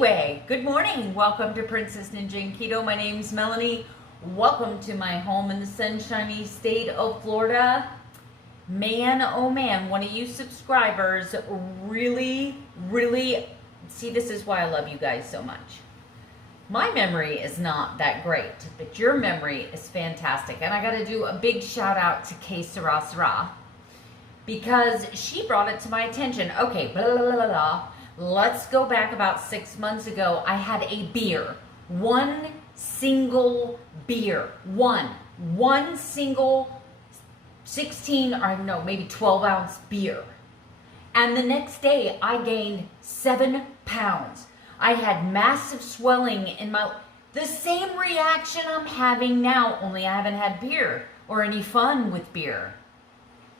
Anyway, good morning. Welcome to Princess Ninja and Keto. My name's Melanie. Welcome to my home in the sunshiny state of Florida. Man, oh man, one of you subscribers really, see, this is why I love you guys so much. My memory is not that great, but your memory is fantastic. And I got to do a big shout out to Keto, because she brought it to my attention. Okay, blah, blah, blah, blah. Let's go back about 6 months ago. I had a beer, one single beer, one single 16 or no, maybe 12 ounce beer. And the next day I gained 7 pounds. I had massive swelling in the same reaction I'm having now, only I haven't had beer or any fun with beer.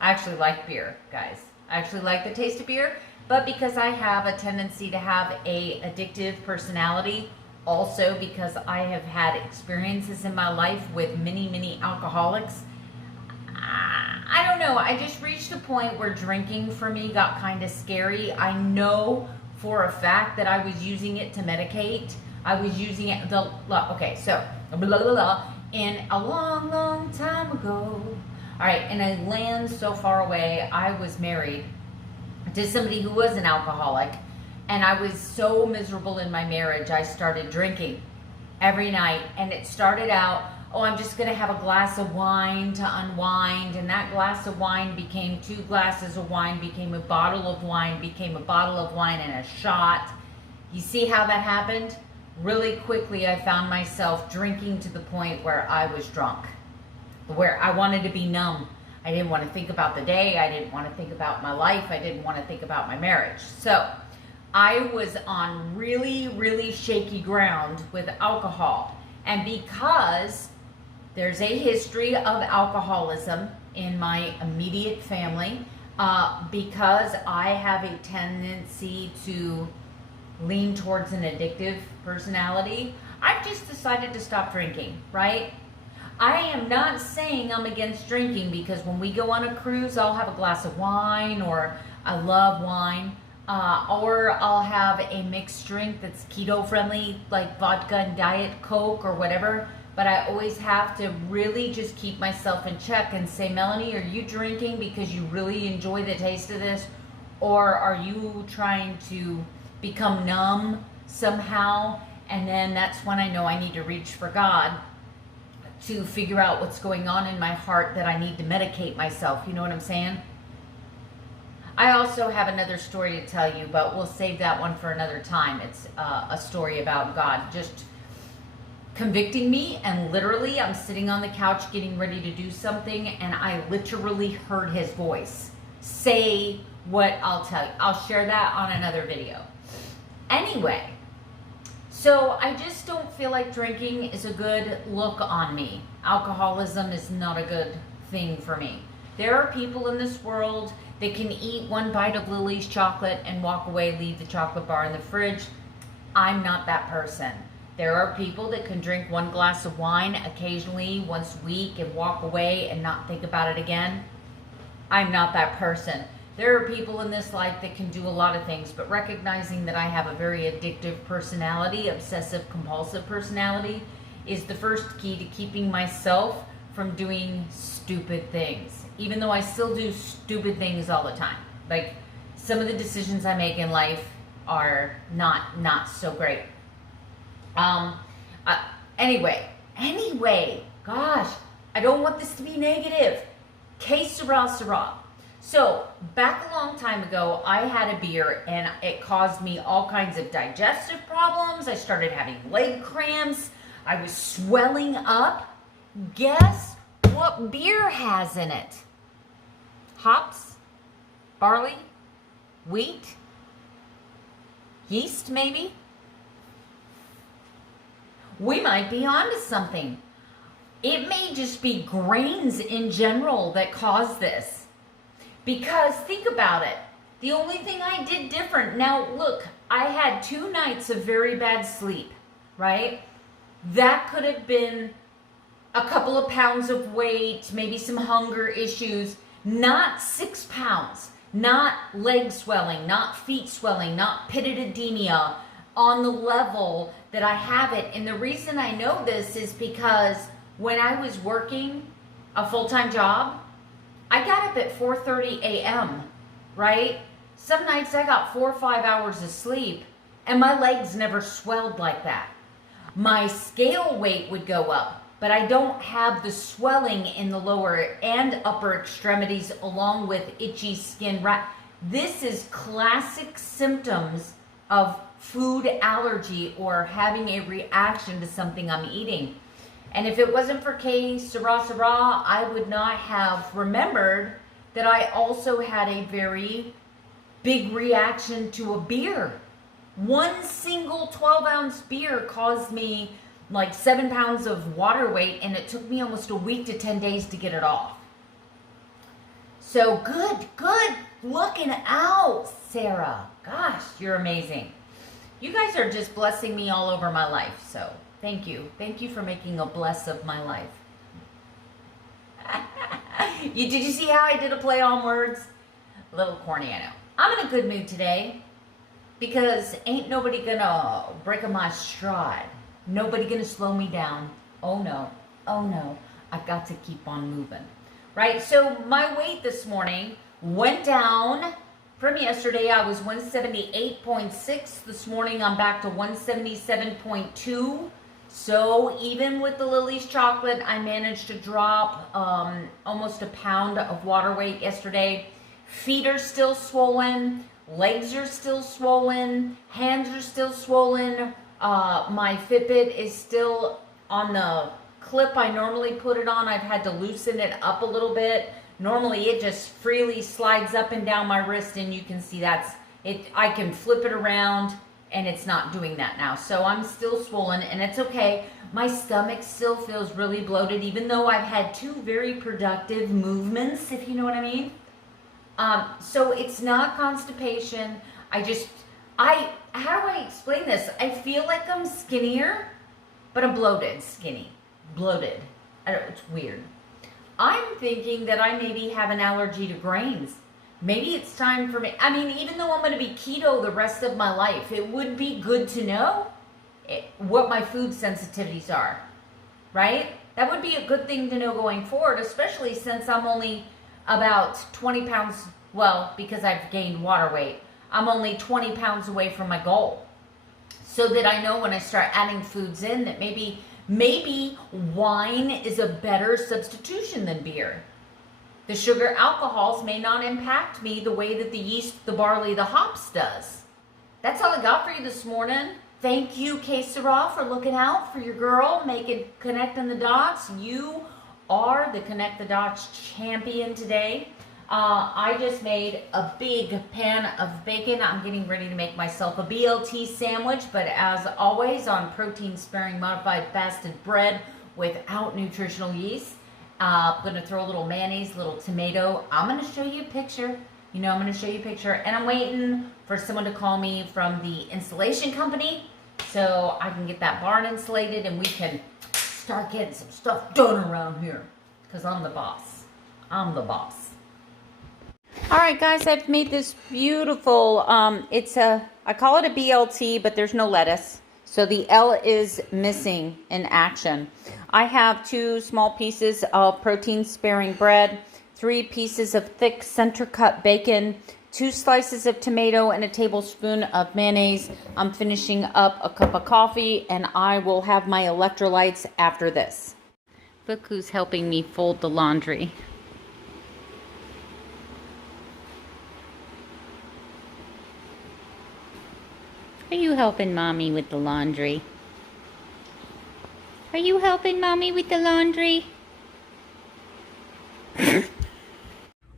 I actually like beer, guys. I actually like the taste of beer, but because I have a tendency to have a addictive personality, also because I have had experiences in my life with many alcoholics, I don't know, I just reached a point where drinking for me got kind of scary. I know for a fact that I was using it to medicate. I was using it, in a long time ago. All right, in a land so far away, I was married to somebody who was an alcoholic, and I was so miserable in my marriage, I started drinking every night. And it started out, oh, I'm just gonna have a glass of wine to unwind, and that glass of wine became 2 glasses of wine, became a bottle of wine, became a bottle of wine and a shot. You see how that happened? Really quickly, I found myself drinking to the point where I was drunk, where I wanted to be numb. I didn't want to think about the day. I didn't want to think about my life. I didn't want to think about my marriage. So I was on really shaky ground with alcohol. And because there's a history of alcoholism in my immediate family, because I have a tendency to lean towards an addictive personality, I've just decided to stop drinking, right? I am not saying I'm against drinking, because when we go on a cruise, I'll have a glass of wine, or I love wine, or I'll have a mixed drink that's keto friendly, like vodka and Diet Coke or whatever. But I always have to really just keep myself in check and say, Melanie, are you drinking because you really enjoy the taste of this? Or are you trying to become numb somehow? And then that's when I know I need to reach for God to figure out what's going on in my heart, that I need to medicate myself. You know what I'm saying? I also have another story to tell you, but we'll save that one for another time. It's a story about God just convicting me, and literally I'm sitting on the couch getting ready to do something, and I literally heard his voice say what I'll tell you. I'll share that on another video. Anyway, so I just don't feel like drinking is a good look on me. Alcoholism is not a good thing for me. There are people in this world that can eat one bite of Lily's chocolate and walk away, leave the chocolate bar in the fridge. I'm not that person. There are people that can drink 1 glass of wine occasionally once a week and walk away and not think about it again. I'm not that person. There are people in this life that can do a lot of things, but recognizing that I have a very addictive personality, obsessive compulsive personality, is the first key to keeping myself from doing stupid things. Even though I still do stupid things all the time. Like, some of the decisions I make in life are not so great. Anyway, gosh, I don't want this to be negative. Que sera. So, back a long time ago, I had a beer, and it caused me all kinds of digestive problems. I started having leg cramps. I was swelling up. Guess what beer has in it? Hops? Barley? Wheat? Yeast, maybe? We might be onto something. It may just be grains in general that cause this. Because think about it. The only thing I did different, now look, I had 2 nights of very bad sleep, right? That could have been a couple of pounds of weight, maybe some hunger issues, not 6 pounds, not leg swelling, not feet swelling, not pitted edema, on the level that I have it. And the reason I know this is because when I was working a full-time job, I got up at 4:30 a.m., right? Some nights I got 4 or 5 hours of sleep, and my legs never swelled like that. My scale weight would go up, but I don't have the swelling in the lower and upper extremities along with itchy skin. This is classic symptoms of food allergy or having a reaction to something I'm eating. And if it wasn't for K Sarah, I would not have remembered that I also had a very big reaction to a beer. One single 12-ounce beer caused me like 7 pounds of water weight, and it took me almost a week to 10 days to get it off. So good looking out, Sarah. Gosh, you're amazing. You guys are just blessing me all over my life, so thank you. Thank you for making a bless of my life. Did you see how I did a play on words? A little corny, I know. I'm in a good mood today because ain't nobody gonna break my stride. Nobody gonna slow me down. Oh no, I've got to keep on moving. Right, so my weight this morning went down from yesterday. I was 178.6. This morning I'm back to 177.2. So even with the Lily's chocolate, I managed to drop almost a pound of water weight yesterday. Feet are still swollen, legs are still swollen, hands are still swollen. My Fitbit is still on the clip I normally put it on. I've had to loosen it up a little bit. Normally it just freely slides up and down my wrist, and you can see that's it. I can flip it around and it's not doing that now. So I'm still swollen, and it's okay. My stomach still feels really bloated, even though I've had 2 very productive movements, if you know what I mean. So it's not constipation. How do I explain this? I feel like I'm skinnier, but I'm bloated, bloated. I don't, it's weird. I'm thinking that I maybe have an allergy to grains. Maybe it's time for me. I mean, even though I'm going to be keto the rest of my life, it would be good to know what my food sensitivities are, right? That would be a good thing to know going forward, especially since I'm only about 20 pounds, well, because I've gained water weight, I'm only 20 pounds away from my goal. So that I know when I start adding foods in that maybe wine is a better substitution than beer. The sugar alcohols may not impact me the way that the yeast, the barley, the hops does. That's all I got for you this morning. Thank you, K Sarah, for looking out for your girl, connecting the dots. You are the Connect the Dots champion today. I just made a big pan of bacon. I'm getting ready to make myself a BLT sandwich, but as always, on protein-sparing modified fasted bread without nutritional yeast. I'm going to throw a little mayonnaise, a little tomato. I'm going to show you a picture. I'm going to show you a picture. And I'm waiting for someone to call me from the installation company so I can get that barn insulated and we can start getting some stuff done around here. Because I'm the boss. I'm the boss. All right, guys, I've made this beautiful, I call it a BLT, but there's no lettuce. So the L is missing in action. I have 2 small pieces of protein-sparing bread, 3 pieces of thick center-cut bacon, 2 slices of tomato, and a tablespoon of mayonnaise. I'm finishing up a cup of coffee, and I will have my electrolytes after this. Look who's helping me fold the laundry. Are you helping Mommy with the laundry? Are you helping Mommy with the laundry?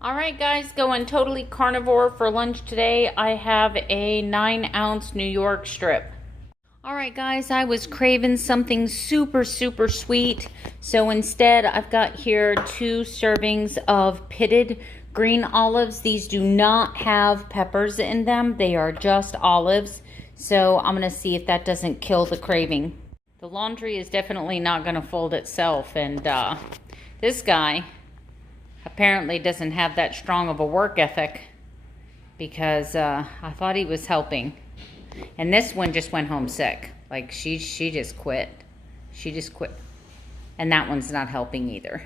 Alright guys, going totally carnivore for lunch today. I have a 9-ounce New York strip. Alright guys, I was craving something super sweet. So instead, I've got here 2 servings of pitted green olives. These do not have peppers in them. They are just olives. So I'm going to see if that doesn't kill the craving. The laundry is definitely not going to fold itself. And this guy apparently doesn't have that strong of a work ethic because I thought he was helping. And this one just went home sick. Like she just quit. She just quit. And that one's not helping either.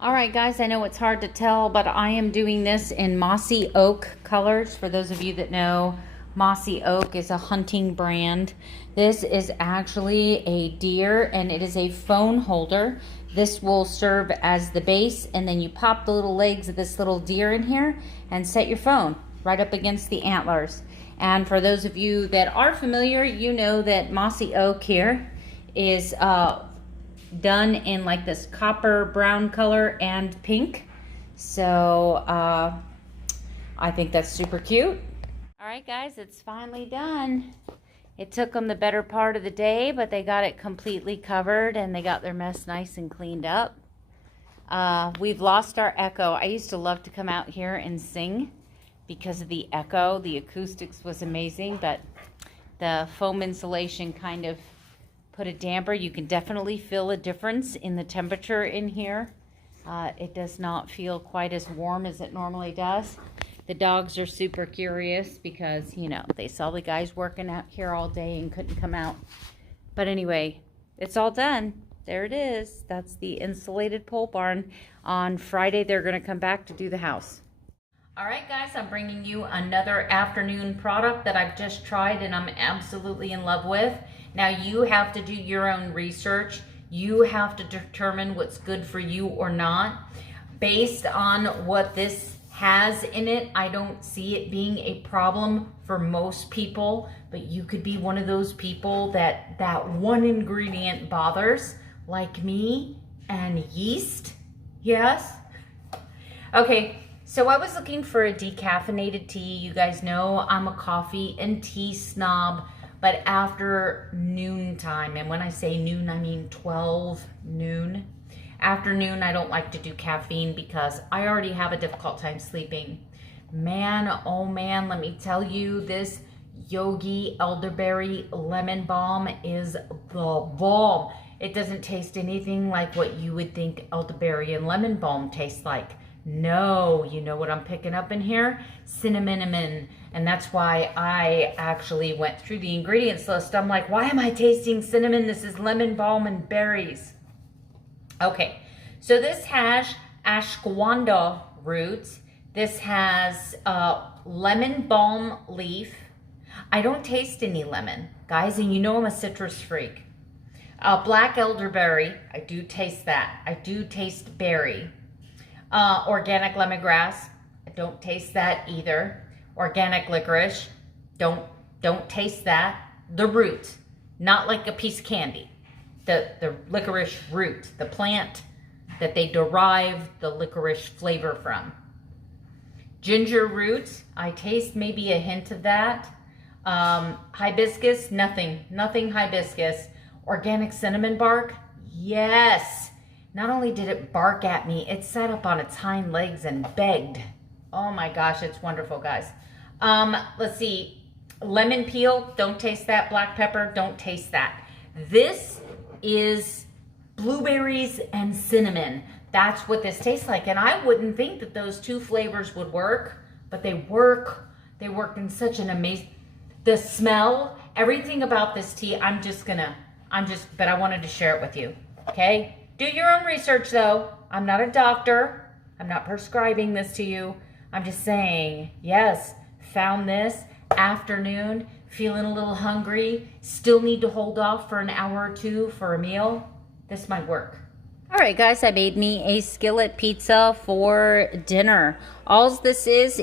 All right, guys, I know it's hard to tell, but I am doing this in mossy oak colors. For those of you that know, mossy oak is a hunting brand. This is actually a deer, and it is a phone holder. This will serve as the base, and then you pop the little legs of this little deer in here and set your phone right up against the antlers. And for those of you that are familiar, you know that mossy oak here is done in like this copper brown color and pink. So I think that's super cute. All right, guys, it's finally done. It took them the better part of the day, but they got it completely covered and they got their mess nice and cleaned up. We've lost our echo. I used to love to come out here and sing because of the echo. The acoustics was amazing, but the foam insulation kind of put a damper. You can definitely feel a difference in the temperature in here. It does not feel quite as warm as it normally does. The dogs are super curious because, you know, they saw the guys working out here all day and couldn't come out. But anyway, it's all done. There it is. That's the insulated pole barn. On Friday, they're going to come back to do the house. All right, guys, I'm bringing you another afternoon product that I've just tried and I'm absolutely in love with. Now, you have to do your own research. You have to determine what's good for you or not. Based on what this has in it, I don't see it being a problem for most people, but you could be one of those people that one ingredient bothers, like me and yeast. Yes? Okay, so I was looking for a decaffeinated tea. You guys know I'm a coffee and tea snob. But after noon time, and when I say noon, I mean 12 noon. After noon, I don't like to do caffeine because I already have a difficult time sleeping. Man, oh man, let me tell you, this Yogi Elderberry Lemon Balm is the bomb. It doesn't taste anything like what you would think elderberry and lemon balm tastes like. No, you know what I'm picking up in here? Cinnamon. And that's why I actually went through the ingredients list. I'm like, why am I tasting cinnamon? This is lemon balm and berries. Okay, so this has ashwagandha roots. This has lemon balm leaf. I don't taste any lemon, guys, and you know I'm a citrus freak. Black elderberry, I do taste that. I do taste berry. Organic lemongrass, I don't taste that either. Organic licorice, don't taste that. The root, not like a piece of candy. The licorice root, the plant that they derive the licorice flavor from. Ginger root, I taste maybe a hint of that. Hibiscus, nothing hibiscus. Organic cinnamon bark, yes. Not only did it bark at me, it sat up on its hind legs and begged. Oh my gosh, it's wonderful, guys. Let's see. Lemon peel, don't taste that. Black pepper, don't taste that. This is blueberries and cinnamon. That's what this tastes like. And I wouldn't think that those two flavors would work, but they work. They work in such an amazing, the smell, everything about this tea, but I wanted to share it with you, okay? Do your own research though. I'm not a doctor. I'm not prescribing this to you. I'm just saying, yes, found this afternoon, feeling a little hungry, still need to hold off for an hour or two for a meal. This might work. All right, guys, I made me a skillet pizza for dinner. All this is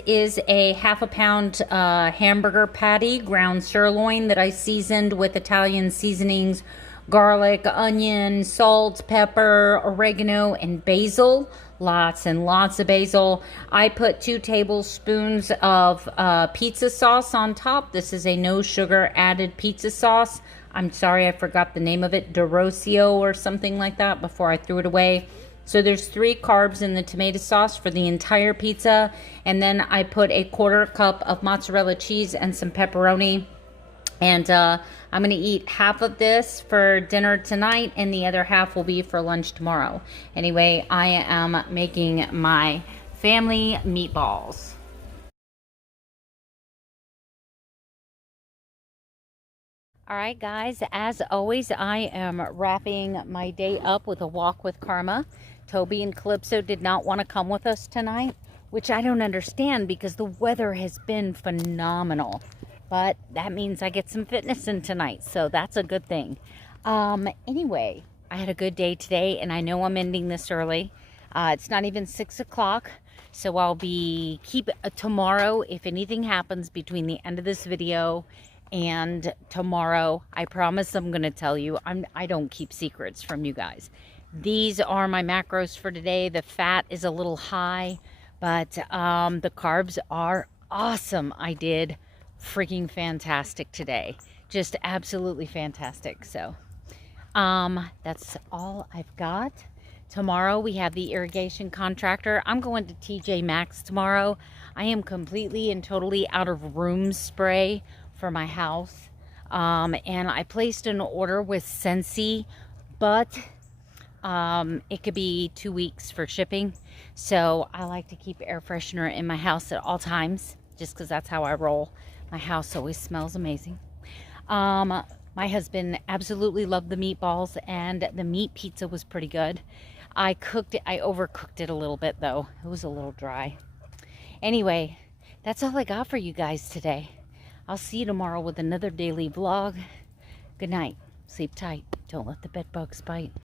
a ½ pound hamburger patty, ground sirloin that I seasoned with Italian seasonings, garlic, onion, salt, pepper, oregano, and basil. Lots and lots of basil. I put 2 tablespoons of pizza sauce on top. This is a no sugar added pizza sauce. I'm sorry, I forgot the name of it, Dorosio or something like that before I threw it away. So there's 3 carbs in the tomato sauce for the entire pizza. And then I put a 1/4 cup of mozzarella cheese and some pepperoni. And I'm going to eat half of this for dinner tonight, and the other half will be for lunch tomorrow. Anyway, I am making my family meatballs. All right, guys, as always, I am wrapping my day up with a walk with Karma. Toby and Calypso did not want to come with us tonight, which I don't understand because the weather has been phenomenal. But that means I get some fitness in tonight, so that's a good thing. Anyway, I had a good day today, and I know I'm ending this early. It's not even 6 o'clock, so I'll be tomorrow. If anything happens between the end of this video and tomorrow, I promise I'm going to tell you. I don't keep secrets from you guys. These are my macros for today. The fat is a little high, but the carbs are awesome. I did freaking fantastic today. Just absolutely fantastic. So that's all I've got. Tomorrow we have the irrigation contractor. I'm going to TJ Maxx tomorrow. I am completely and totally out of room spray for my house. And I placed an order with Scentsy, but it could be 2 weeks for shipping. So I like to keep air freshener in my house at all times, just because that's how I roll. My house always smells amazing. My husband absolutely loved the meatballs, and the meat pizza was pretty good. I overcooked it a little bit though. It was a little dry. Anyway, that's all I got for you guys today. I'll see you tomorrow with another daily vlog. Good night. Sleep tight. Don't let the bed bugs bite.